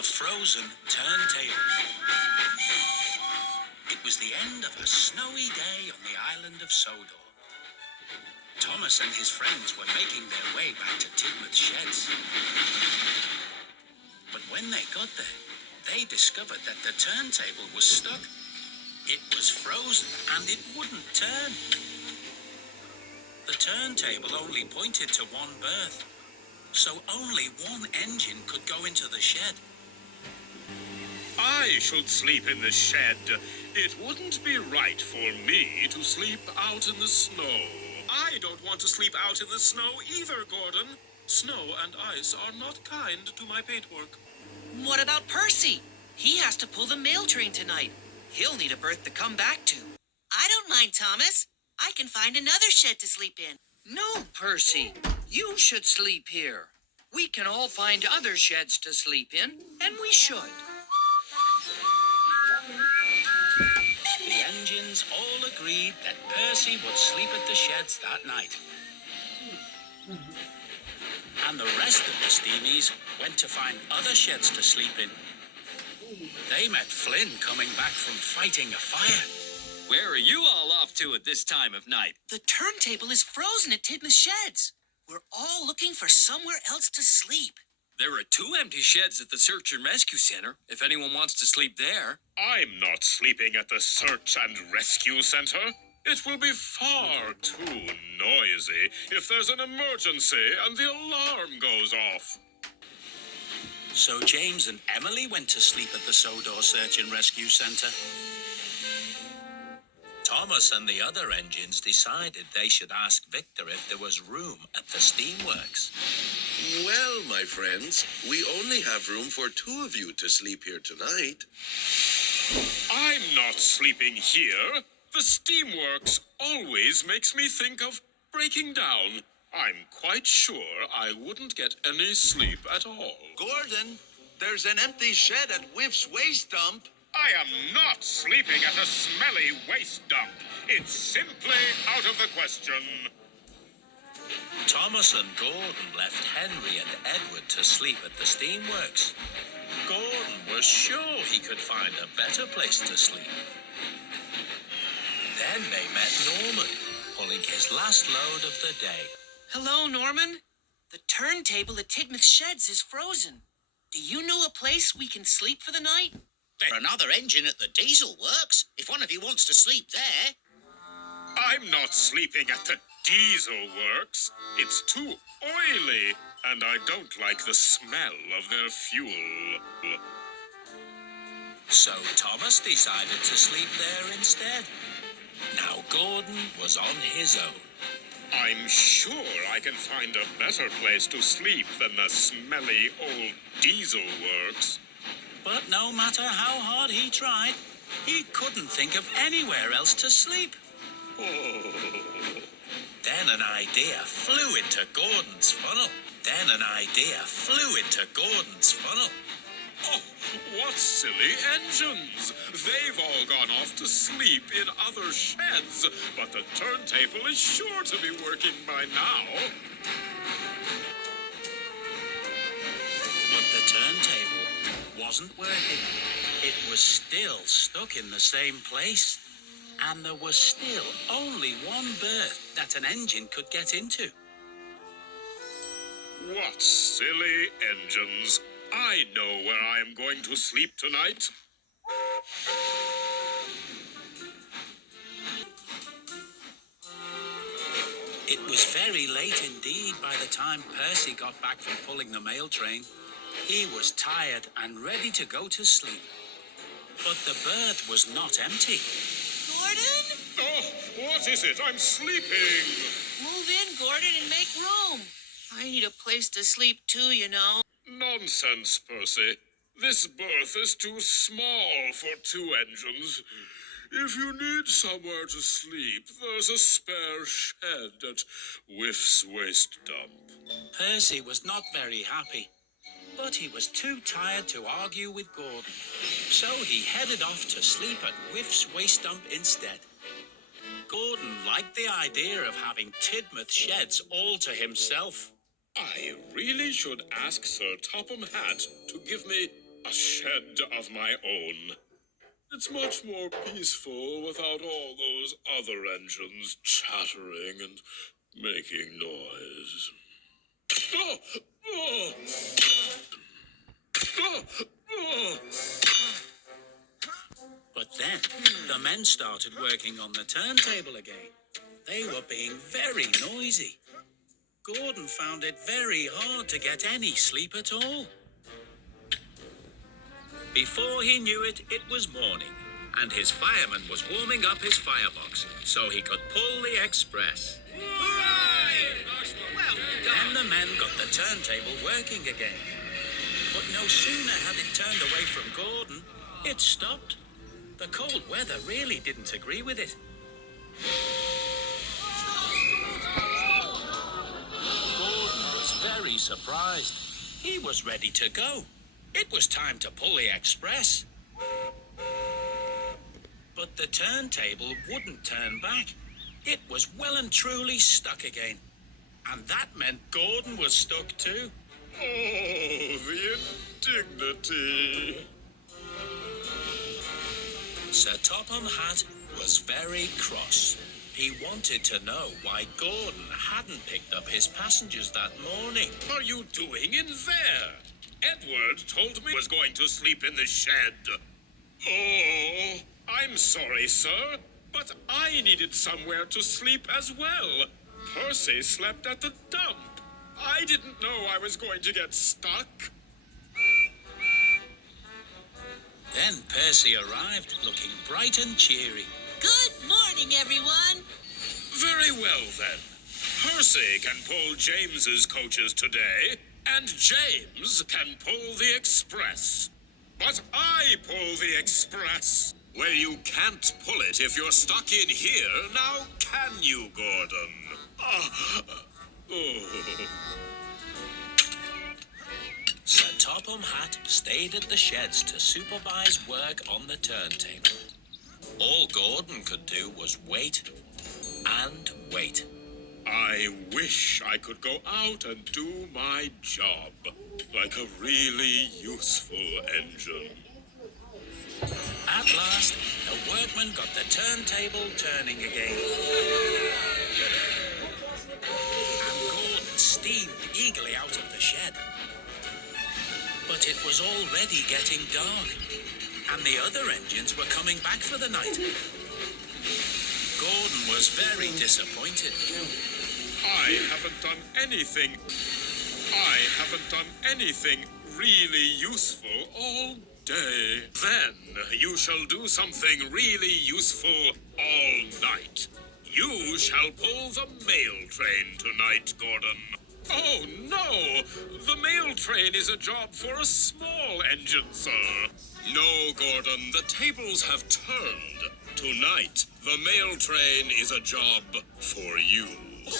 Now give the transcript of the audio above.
The frozen turntable. It was the end of a snowy day on the island of Sodor. Thomas and his friends were making their way back to Tidmouth's sheds. But when they got there, they discovered that the turntable was stuck. It was frozen and it wouldn't turn. The turntable only pointed to one berth, so only one engine could go into the shed. I should sleep in the shed. It wouldn't be right for me to sleep out in the snow. I don't want to sleep out in the snow either, Gordon. Snow and ice are not kind to my paintwork. What about Percy? He has to pull the mail train tonight. He'll need a berth to come back to. I don't mind, Thomas. I can find another shed to sleep in. No, Percy. You should sleep here. We can all find other sheds to sleep in, and we should. The engines all agreed that Percy would sleep at the sheds that night. And the rest of the steamies went to find other sheds to sleep in. They met Flynn coming back from fighting a fire. Where are you all off to at this time of night? The turntable is frozen at Tidmouth's sheds. We're all looking for somewhere else to sleep. There are 2 empty sheds at the Search and Rescue Center, if anyone wants to sleep there. I'm not sleeping at the Search and Rescue Center. It will be far too noisy if there's an emergency and the alarm goes off. So James and Emily went to sleep at the Sodor Search and Rescue Center. Thomas and the other engines decided they should ask Victor if there was room at the steamworks. Well, my friends, we only have room for 2 of you to sleep here tonight. I'm not sleeping here. The steamworks always makes me think of breaking down. I'm quite sure I wouldn't get any sleep at all. Gordon, there's an empty shed at Whiff's waste dump. I am not sleeping at a smelly waste dump. It's simply out of the question. Thomas and Gordon left Henry and Edward to sleep at the steamworks. Gordon was sure he could find a better place to sleep. Then they met Norman, pulling his last load of the day. Hello, Norman. The turntable at Tidmouth's sheds is frozen. Do you know a place we can sleep for the night? There's another engine at the diesel works, if one of you wants to sleep there. I'm not sleeping at the diesel works. It's too oily, and I don't like the smell of their fuel. So Thomas decided to sleep there instead. Now Gordon was on his own. I'm sure I can find a better place to sleep than the smelly old diesel works. But no matter how hard he tried, he couldn't think of anywhere else to sleep. Oh. Then an idea flew into Gordon's funnel. Oh, what silly engines! They've all gone off to sleep in other sheds, but the turntable is sure to be working by now. But the turntable wasn't working. It was still stuck in the same place. And there was still only one berth that an engine could get into. What silly engines! I know where I am going to sleep tonight. It was very late indeed by the time Percy got back from pulling the mail train. He was tired and ready to go to sleep. But the berth was not empty. Gordon? Oh, what is it? I'm sleeping. Move in, Gordon, and make room. I need a place to sleep too, you know. Nonsense, Percy. This berth is too small for 2 engines. If you need somewhere to sleep, there's a spare shed at Whiff's waste dump. Percy was not very happy, but he was too tired to argue with Gordon. So he headed off to sleep at Whiff's waste dump instead. Gordon liked the idea of having Tidmouth sheds all to himself. I really should ask Sir Topham Hatt to give me A shed of my own. It's much more peaceful without all those other engines chattering and making noise. Oh! Oh! Oh! Oh! But then the men started working on the turntable again. They were being very noisy. Gordon found it very hard to get any sleep at all. Before he knew it, it was morning, and his fireman was warming up his firebox so he could pull the express. Then the men got the turntable working again. But no sooner had it turned away from Gordon, it stopped. The cold weather really didn't agree with it. Gordon was very surprised. He was ready to go. It was time to pull the express. But the turntable wouldn't turn back. It was well and truly stuck again. And that meant Gordon was stuck too. Oh, the indignity. Sir Topham Hatt was very cross. He wanted to know why Gordon hadn't picked up his passengers that morning. What are you doing in there? Edward told me he was going to sleep in the shed. Oh, I'm sorry, sir, but I needed somewhere to sleep as well. Percy slept at the dump. I didn't know I was going to get stuck. Then Percy arrived, looking bright and cheery. Good morning, everyone. Very well, then. Percy can pull James's coaches today, and James can pull the express. But I pull the express. Well, you can't pull it if you're stuck in here, now can you, Gordon? Sir Topham Hatt stayed at the sheds to supervise work on the turntable. All Gordon could do was wait and wait. I wish I could go out and do my job like a really useful engine. At last, the workmen got the turntable turning again. And Gordon steamed eagerly out of the shed. But it was already getting dark, and the other engines were coming back for the night. Gordon was very disappointed. I haven't done anything really useful all day. Then you shall do something really useful all night. You shall pull the mail train tonight, Gordon. Oh, no! The mail train is a job for a small engine, sir. No, Gordon, the tables have turned. Tonight, the mail train is a job for you. Oh.